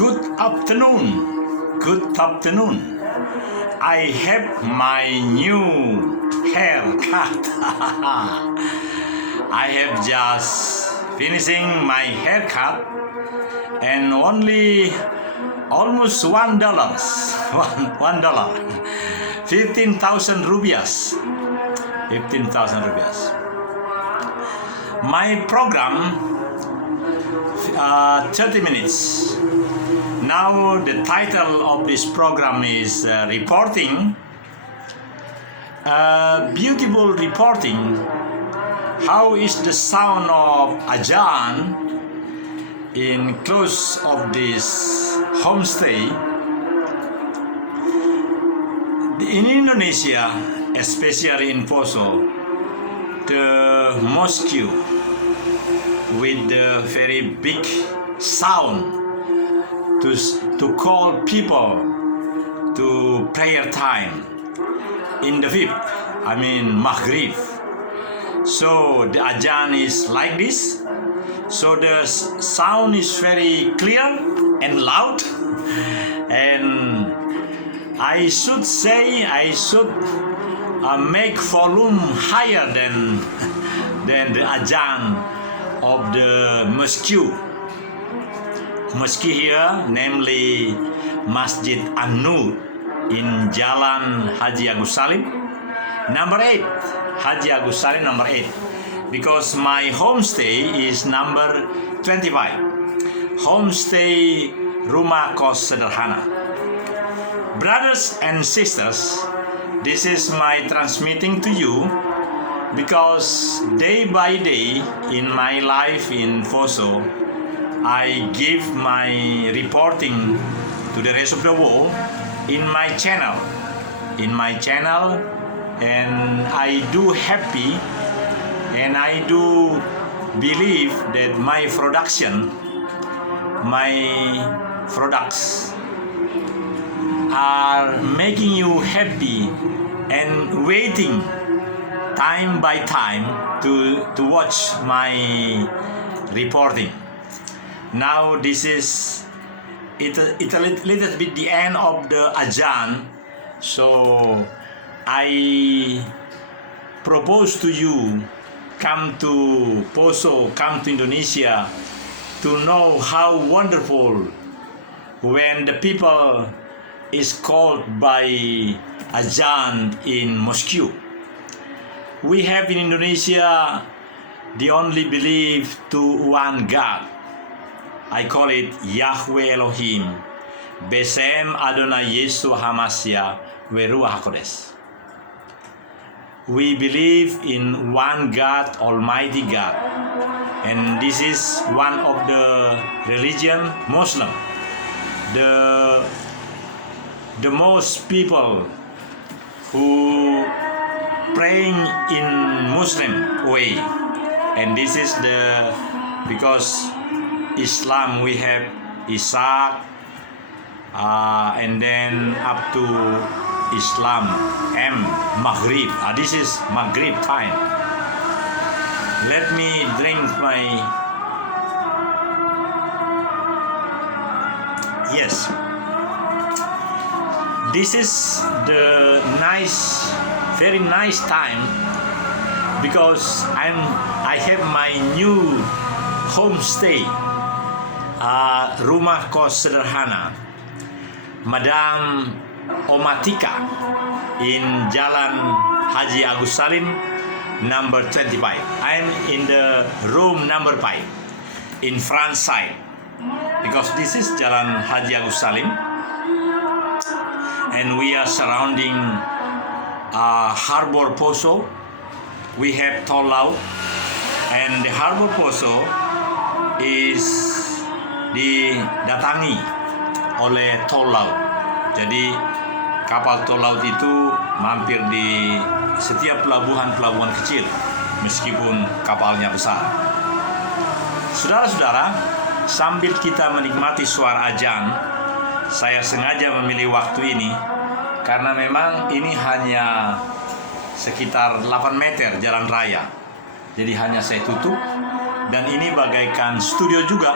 Good afternoon. Good afternoon. I have my new haircut. I have just finishing my haircut and only almost $1. $1. 15,000 rupiahs. 15,000 rupiahs. My program 30 minutes. Now the title of this program is reporting, beautiful reporting. How is the sound of Azan in close of this homestay? In Indonesia, especially in Poso, the mosque with the very big sound to call people to prayer time in the fifth, Maghrib. So the Azan is like this. So the sound is very clear and loud, and I should make volume higher than the Azan of the mosque here, namely Masjid An-Nur in Jalan Haji Agus Salim, number 8. Haji Agus Salim, number 8. Because my homestay is number 25. Homestay Rumah Kos Sederhana. Brothers and sisters, this is my transmitting to you because day by day in my life in Poso, I give my reporting to the rest of the world in my channel. And I do happy and I do believe that my products are making you happy and waiting time by time to watch my reporting. Now this is it's a little bit the end of the Azan, so I propose to you, come to Poso, come to Indonesia to know how wonderful when the people is called by Azan in mosque. We have in Indonesia the only belief to one God. I call it Yahweh Elohim, Besem Adonai Yesu Hamasya Veruah HaKodesh. We believe in one God, Almighty God, and this is one of the religion Muslim. The most people who praying in Muslim way, and this is because Islam we have Ishaq, and then up to Islam Maghrib. This is Maghrib time. Let me drink my yes. This is the very nice time because I have my new homestay, Rumah Kos Sederhana, Madam Omatika in Jalan Haji Agus Salim, number 25. I'm in the room number 5 in front side because this is Jalan Haji Agus Salim, and we are surrounding Harbor Poso. We have tol laut, and the Harbor Poso is didatangi oleh tol laut. Jadi kapal tol laut itu mampir di setiap pelabuhan kecil meskipun kapalnya besar. Saudara-saudara, sambil kita menikmati suara azan, saya sengaja memilih waktu ini karena memang ini hanya sekitar 8 meter jalan raya. Jadi hanya saya tutup, dan ini bagaikan studio juga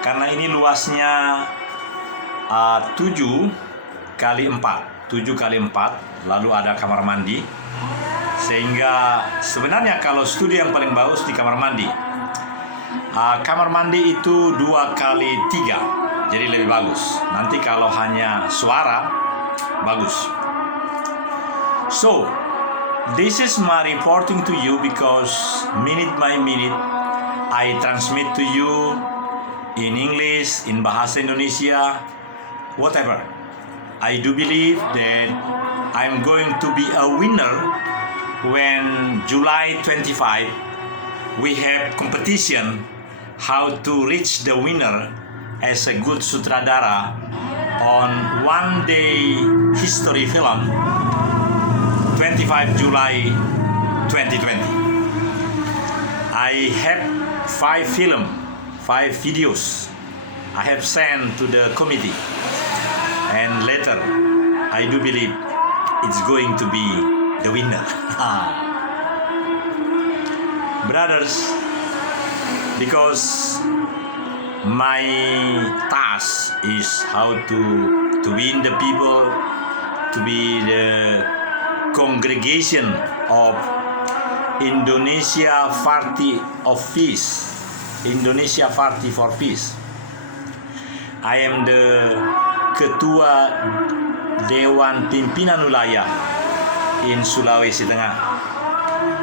karena ini luasnya 7 kali 4, lalu ada kamar mandi. Sehingga sebenarnya kalau studi yang paling bagus di kamar mandi. Kamar mandi itu 2 kali 3, jadi lebih bagus. Nanti kalau hanya suara, bagus. So, this is my reporting to you because minute by minute I transmit to you in English, in Bahasa Indonesia, whatever. I do believe that I'm going to be a winner when July 25 we have competition how to reach the winner as a good sutradara on one day history film 25 July 2020. I have 5 videos I have sent to the committee, and later I do believe it's going to be the winner. Brothers, because my task is how to win the people, to be the congregation of Indonesia Party of Peace, Indonesia Party for Peace. I am the Ketua Dewan Pimpinan Wilayah in Sulawesi Tengah.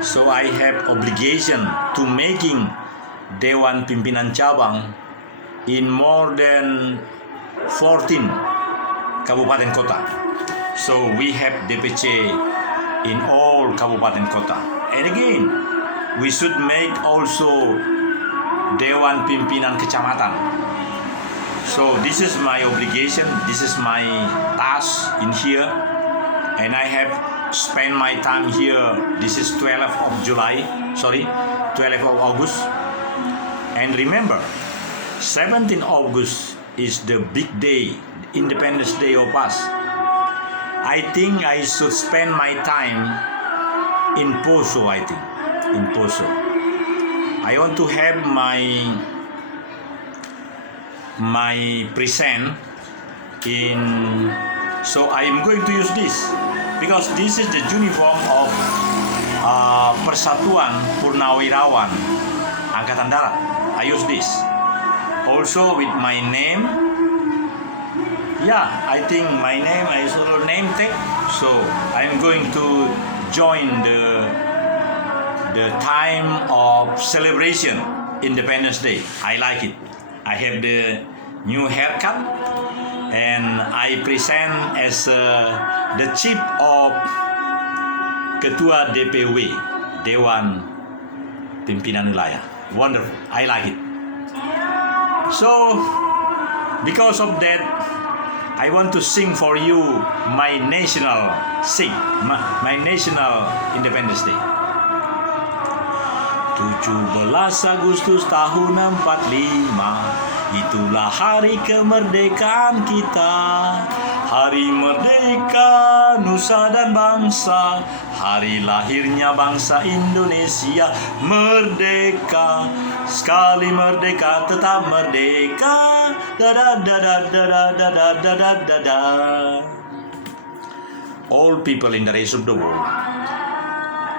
So I have obligation to making Dewan Pimpinan Cabang in more than 14 kabupaten kota. So we have DPC in all kabupaten kota. And again, we should make also Dewan Pimpinan Kecamatan. So this is my obligation, this is my task in here, and I have spent my time here. This is 12th of August. And remember, 17th August is the big day, Independence Day of us. I think I should spend my time in Poso, in Poso. I want to have my present in, so I am going to use this because this is the uniform of Persatuan Purnawirawan Angkatan Darat. I use this also with my name. Yeah, I think my name is also name tag. So I'm going to join the time of celebration Independence Day. I like it. I have the new haircut, and I present as the chief of Ketua DPW, Dewan Pimpinan Wilayah. Wonderful. I like it. So because of that, I want to sing for you my national Independence Day. 17 Agustus tahun 45, itulah hari kemerdekaan kita. Hari merdeka nusa dan bangsa, hari lahirnya bangsa Indonesia. Merdeka, sekali merdeka tetap merdeka. Da da da da da da da da da da da. All people in the rest of the world,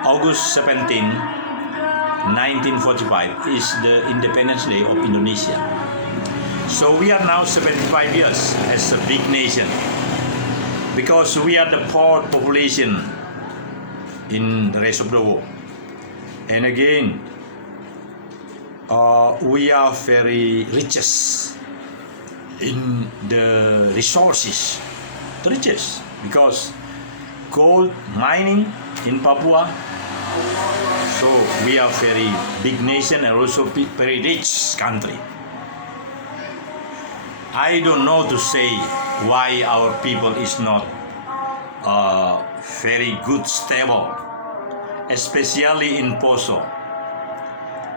August 17, 1945 is the Independence Day of Indonesia. So we are now 75 years as a big nation because we are the fourth population in the rest of the world. And again, we are very richest in the resources, the richest, because gold mining in Papua. So we are very big nation and also very rich country. I don't know to say why our people is not very good, stable, especially in Poso.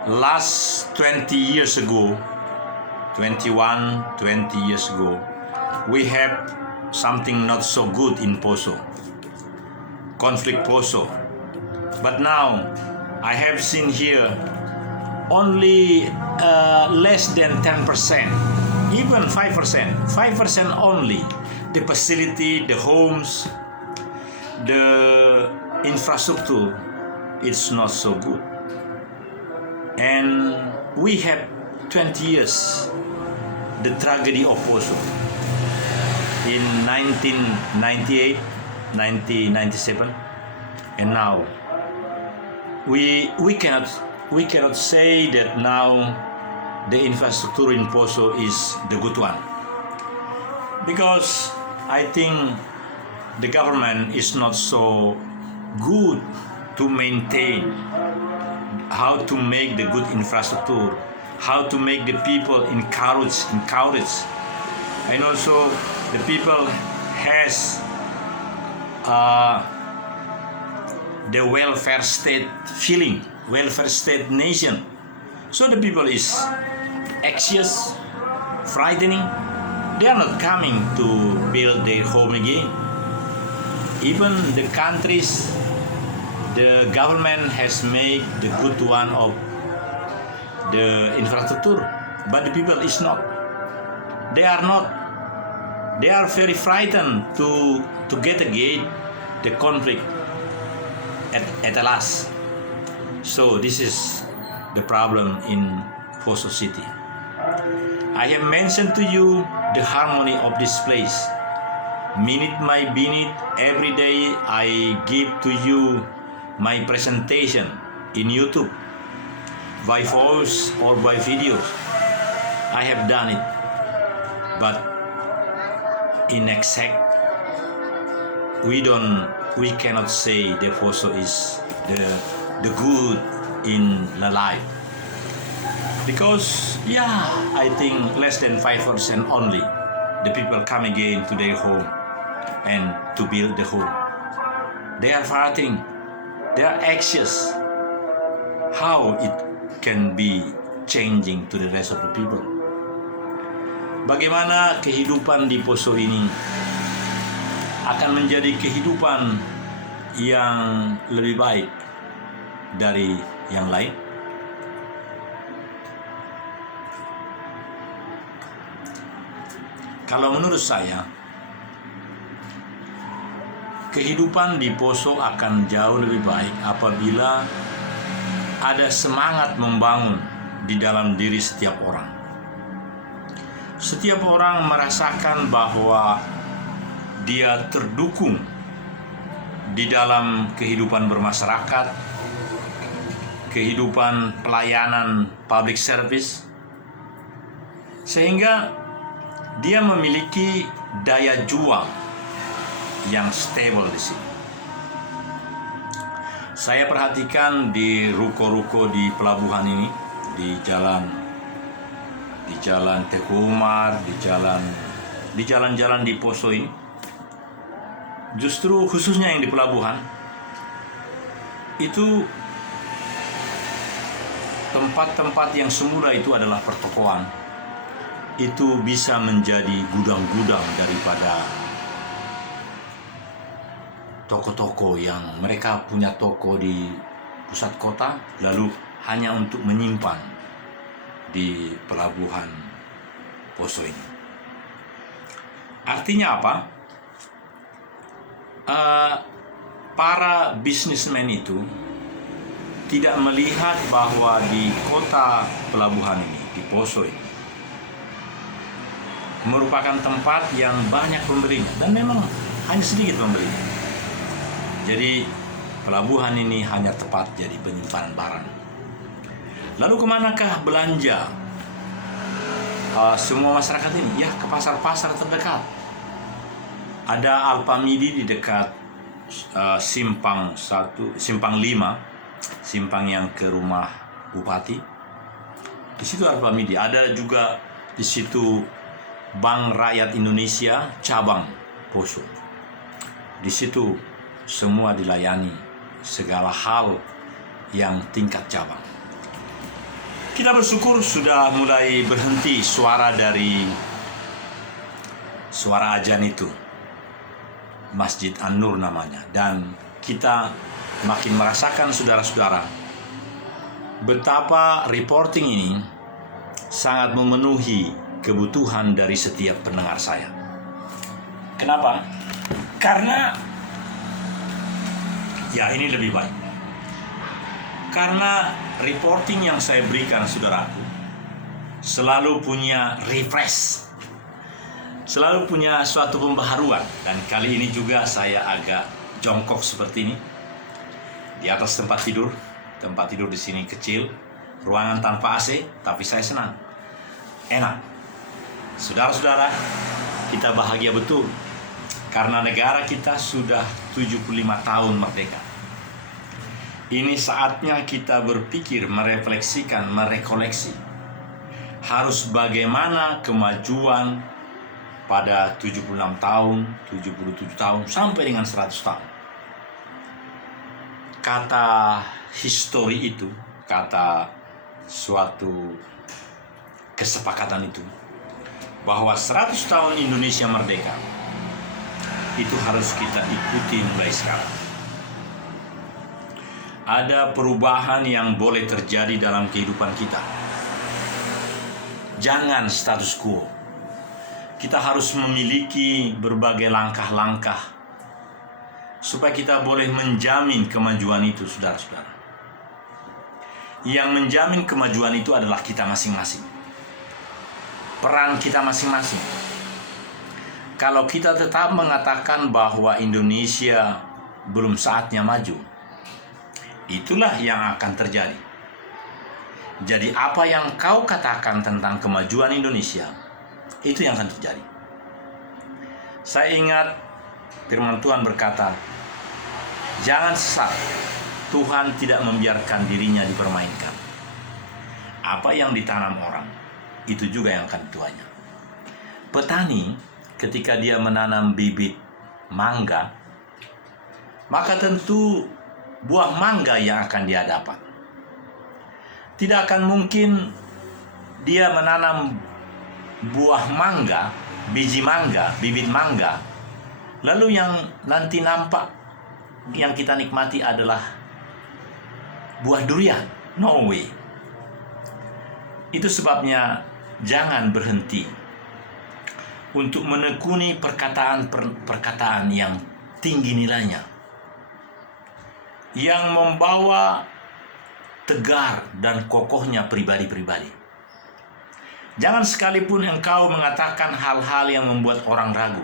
Last 20 years ago, 20 years ago, we have something not so good in Poso, conflict Poso. But now, I have seen here only less than 10% even 5% only. The facility, the homes, the infrastructure, it's not so good. And we have 20 years the tragedy of Poso in 1998, 1997, and now we cannot say that now the infrastructure in Poso is the good one, because I think the government is not so good to maintain how to make the good infrastructure, how to make the people encouraged, and also the people has the welfare state feeling, welfare state nation. So the people is anxious, frightening. They are not coming to build their home again. Even the countries, the government has made the good one of the infrastructure, but the people is not. They are not. They are very frightened to get again the conflict at the last. So this is the problem in Poso City. I have mentioned to you the harmony of this place. Minute by minute, every day I give to you my presentation in YouTube, by voice or by videos. I have done it, but in exact, we cannot say the Poso is the good in the life, because I think less than 5% only the people come again to their home and to build the home. They are fighting, they are anxious. How it can be changing to the rest of the people? Bagaimana kehidupan di Poso ini akan menjadi kehidupan yang lebih baik dari yang lain? Kalau menurut saya, kehidupan di Poso akan jauh lebih baik apabila ada semangat membangun di dalam diri setiap orang. Setiap orang merasakan bahwa dia terdukung di dalam kehidupan bermasyarakat, kehidupan pelayanan public service, sehingga dia memiliki daya juang yang stable di sini. Saya perhatikan di ruko-ruko di pelabuhan ini, di jalan Teguh Umar, di jalan-jalan di Poso ini, justru khususnya yang di pelabuhan, itu tempat-tempat yang semula itu adalah pertokoan, itu bisa menjadi gudang-gudang daripada toko-toko yang mereka punya toko di pusat kota, lalu hanya untuk menyimpan di pelabuhan Poso ini. Artinya apa? Para bisnismen itu tidak melihat bahwa di kota pelabuhan ini, di Poso ini, merupakan tempat yang banyak pembeli, dan memang hanya sedikit pembeli. Jadi pelabuhan ini hanya tepat jadi penyimpanan barang. Lalu kemanakah belanja semua masyarakat ini? Ya, ke pasar-pasar terdekat. Ada Alpamidi di dekat Simpang 5, simpang yang ke rumah Bupati. Di situ Alpamidi. Ada juga di situ Bank Rakyat Indonesia cabang Poso. Di situ semua dilayani segala hal yang tingkat cabang. Kita bersyukur sudah mulai berhenti suara azan itu, Masjid An-Nur namanya, dan kita makin merasakan, saudara-saudara, betapa reporting ini sangat memenuhi kebutuhan dari setiap pendengar saya. Kenapa? Karena ya ini lebih baik. Karena reporting yang saya berikan, saudaraku, selalu punya refresh, selalu punya suatu pembaharuan. Dan kali ini juga saya agak jongkok seperti ini di atas tempat tidur. Tempat tidur di sini kecil, ruangan tanpa AC, tapi saya senang, enak. Saudara-saudara, kita bahagia betul karena negara kita sudah 75 tahun merdeka. Ini saatnya kita berpikir, merefleksikan, merekoleksi harus bagaimana kemajuan pada 76 tahun, 77 tahun, sampai dengan 100 tahun. Kata histori itu, kata suatu kesepakatan itu, bahwa 100 tahun Indonesia merdeka, itu harus kita ikuti mulai sekarang. Ada perubahan yang boleh terjadi dalam kehidupan kita. Jangan status quo. Kita harus memiliki berbagai langkah-langkah supaya kita boleh menjamin kemajuan itu, saudara-saudara. Yang menjamin kemajuan itu adalah kita masing-masing. Peran kita masing-masing. Kalau kita tetap mengatakan bahwa Indonesia belum saatnya maju, itulah yang akan terjadi. Jadi apa yang kau katakan tentang kemajuan Indonesia, itu yang akan terjadi. Saya ingat firman Tuhan berkata, jangan sesat, Tuhan tidak membiarkan dirinya dipermainkan. Apa yang ditanam orang, itu juga yang akan dituainya. Petani ketika dia menanam bibit mangga, maka tentu buah mangga yang akan dia dapat. Tidak akan mungkin dia menanam buah mangga, biji mangga, bibit mangga, lalu yang nanti nampak, yang kita nikmati adalah buah durian. No way. Itu sebabnya jangan berhenti untuk menekuni perkataan-perkataan yang tinggi nilainya, yang membawa tegar dan kokohnya pribadi-pribadi. Jangan sekalipun engkau mengatakan hal-hal yang membuat orang ragu.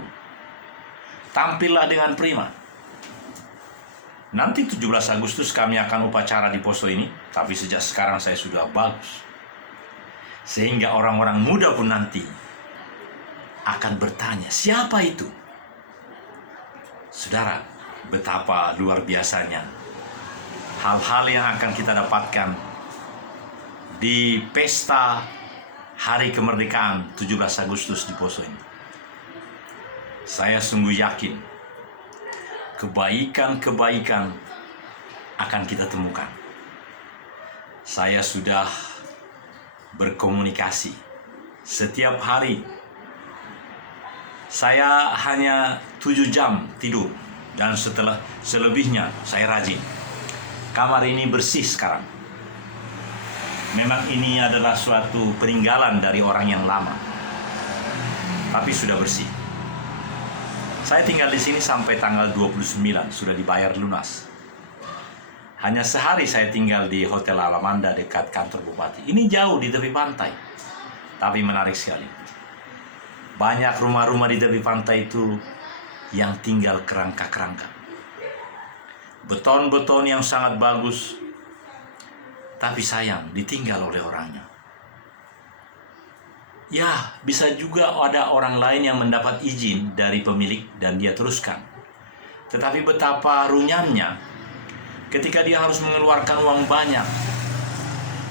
Tampillah dengan prima. Nanti 17 Agustus kami akan upacara di poso ini, tapi sejak sekarang saya sudah bagus. Sehingga orang-orang muda pun nanti akan bertanya, siapa itu? Saudara, betapa luar biasanya hal-hal yang akan kita dapatkan di pesta Hari Kemerdekaan 17 Agustus di Poso ini. Saya sungguh yakin kebaikan-kebaikan akan kita temukan. Saya sudah berkomunikasi setiap hari. Saya hanya 7 jam tidur, dan selebihnya saya rajin. Kamar ini bersih sekarang. Memang ini adalah suatu peninggalan dari orang yang lama, tapi sudah bersih. Saya tinggal di sini sampai tanggal 29, sudah dibayar lunas. Hanya sehari saya tinggal di Hotel Alamanda dekat kantor bupati. Ini jauh di tepi pantai, tapi menarik sekali. Banyak rumah-rumah di tepi pantai itu yang tinggal kerangka-kerangka. Beton-beton yang sangat bagus, tapi sayang ditinggal oleh orangnya. Ya, bisa juga ada orang lain yang mendapat izin dari pemilik dan dia teruskan. Tetapi betapa runyamnya ketika dia harus mengeluarkan uang banyak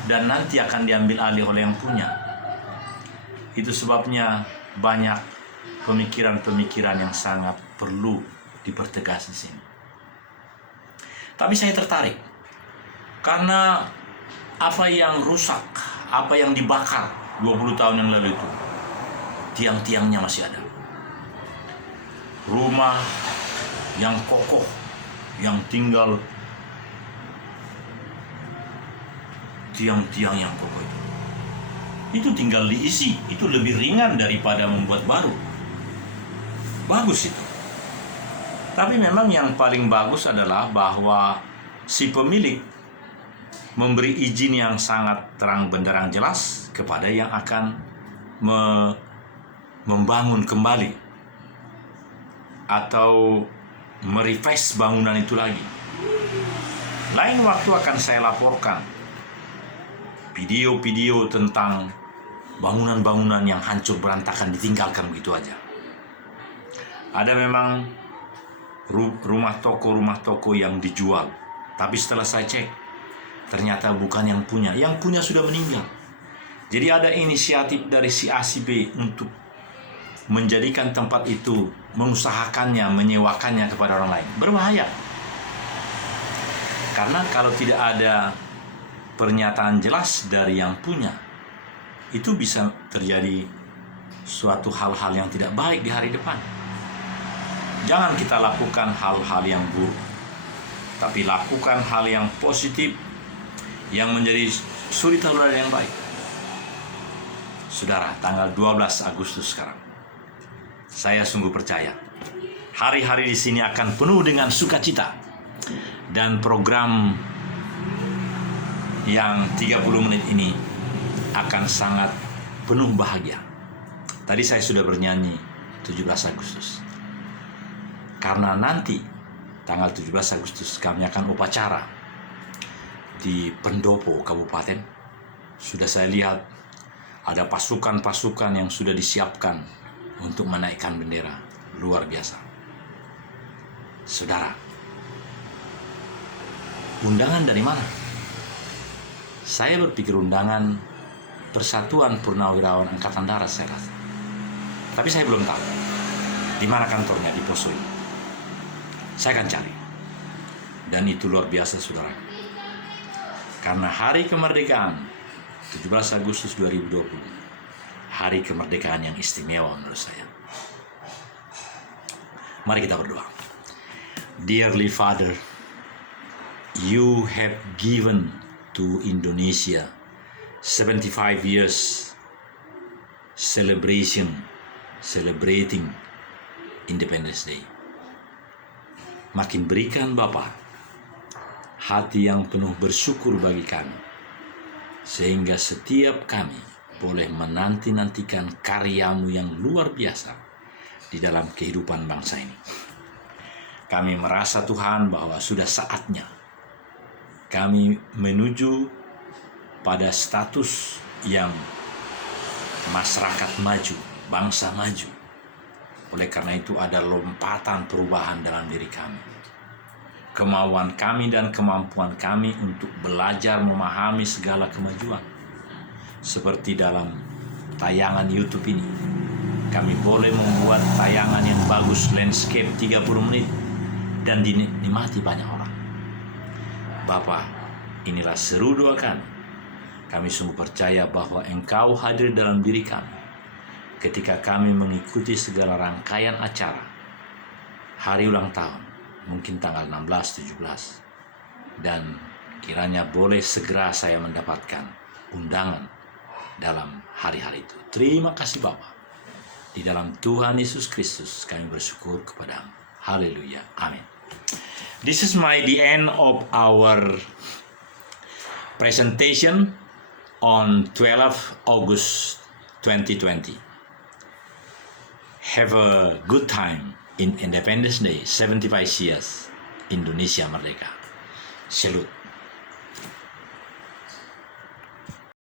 dan nanti akan diambil alih oleh yang punya. Itu sebabnya banyak pemikiran-pemikiran yang sangat perlu dipertegas di sini. Tapi saya tertarik karena apa yang rusak, apa yang dibakar 20 tahun yang lalu itu, tiang-tiangnya masih ada. Rumah yang kokoh, yang tinggal tiang-tiang yang kokoh itu. Itu tinggal diisi, itu lebih ringan daripada membuat baru. Bagus itu. Tapi memang yang paling bagus adalah bahwa si pemilik memberi izin yang sangat terang benderang jelas kepada yang akan membangun kembali atau merefresh bangunan itu lagi. Lain waktu akan saya laporkan video-video tentang bangunan-bangunan yang hancur berantakan ditinggalkan begitu aja. Ada memang rumah toko yang dijual, tapi setelah saya cek ternyata bukan yang punya sudah meninggal. Jadi ada inisiatif dari si A si B untuk menjadikan tempat itu, mengusahakannya, menyewakannya kepada orang lain. Berbahaya. Karena kalau tidak ada pernyataan jelas dari yang punya, itu bisa terjadi suatu hal-hal yang tidak baik di hari depan. Jangan kita lakukan hal-hal yang buruk, tapi lakukan hal yang positif yang menjadi suri tauladan yang baik. Saudara, tanggal 12 Agustus sekarang, saya sungguh percaya hari-hari di sini akan penuh dengan sukacita, dan program yang 30 menit ini akan sangat penuh bahagia. Tadi saya sudah bernyanyi 17 Agustus. Karena nanti tanggal 17 Agustus kami akan upacara di Pendopo Kabupaten. Sudah saya lihat ada pasukan-pasukan yang sudah disiapkan untuk menaikkan bendera. Luar biasa. Saudara, undangan dari mana? Saya berpikir undangan Persatuan Purnawirawan Angkatan Darat, saya rasa. Tapi saya belum tahu di mana kantornya di pos ini. Saya akan cari. Dan itu luar biasa, saudara. Karena hari kemerdekaan 17 Agustus 2020, hari kemerdekaan yang istimewa menurut saya. Mari kita berdoa. Dearly Father, you have given to Indonesia 75 years celebrating Independence Day. Makin berikan Bapa hati yang penuh bersyukur bagi kami, sehingga setiap kami boleh menanti-nantikan karyamu yang luar biasa di dalam kehidupan bangsa ini. Kami merasa Tuhan bahwa sudah saatnya kami menuju pada status yang masyarakat maju, bangsa maju. Oleh karena itu ada lompatan perubahan dalam diri kami. Kemauan kami dan kemampuan kami untuk belajar memahami segala kemajuan. Seperti dalam tayangan YouTube ini, kami boleh membuat tayangan yang bagus, landscape 30 menit, dan dinikmati banyak orang. Bapa, inilah seru doa kami. Kami sungguh percaya bahwa Engkau hadir dalam diri kami ketika kami mengikuti segala rangkaian acara hari ulang tahun, mungkin tanggal 16, 17, dan kiranya boleh segera saya mendapatkan undangan dalam hari-hari itu. Terima kasih Bapa. Di dalam Tuhan Yesus Kristus kami bersyukur kepadamu. Haleluya. Amin. This is the end of our presentation on 12 August 2020. Have a good time in Independence Day, 75 years Indonesia Merdeka. Salute.